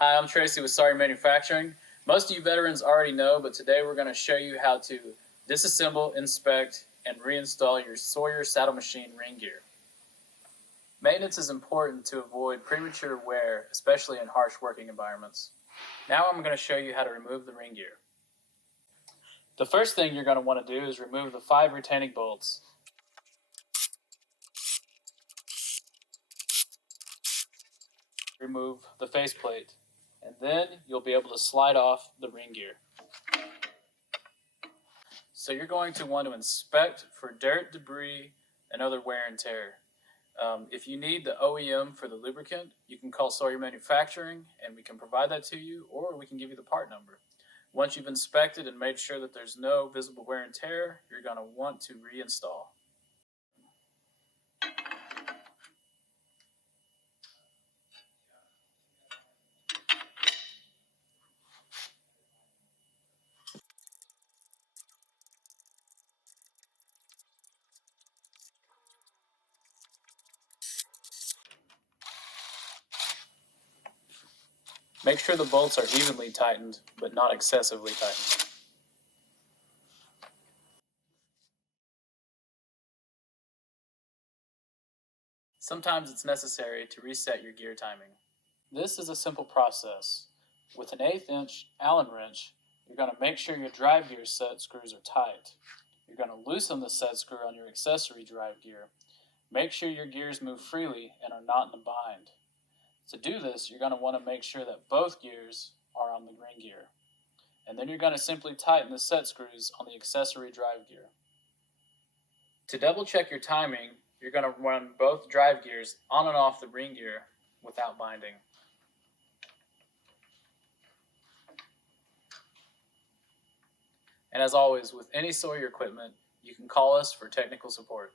Hi, I'm Tracy with Sawyer Manufacturing. Most of you veterans already know, but today we're going to show you how to disassemble, inspect, and reinstall your Sawyer saddle machine ring gear. Maintenance is important to avoid premature wear, especially in harsh working environments. Now I'm going to show you how to remove the ring gear. The first thing you're going to want to do is remove the 5 retaining bolts. Remove the faceplate, and then you'll be able to slide off the ring gear. So you're going to want to inspect for dirt, debris, and other wear and tear. If you need the OEM for the lubricant, you can call Sawyer Manufacturing and we can provide that to you, or we can give you the part number. Once you've inspected and made sure that there's no visible wear and tear, you're going to want to reinstall. Make sure the bolts are evenly tightened, but not excessively tightened. Sometimes it's necessary to reset your gear timing. This is a simple process. With an 1/8 inch Allen wrench, you're going to make sure your drive gear set screws are tight. You're going to loosen the set screw on your accessory drive gear. Make sure your gears move freely and are not in a bind. To do this, you're going to want to make sure that both gears are on the ring gear. And then you're going to simply tighten the set screws on the accessory drive gear. To double check your timing, you're going to run both drive gears on and off the ring gear without binding. And as always, with any Sawyer equipment, you can call us for technical support.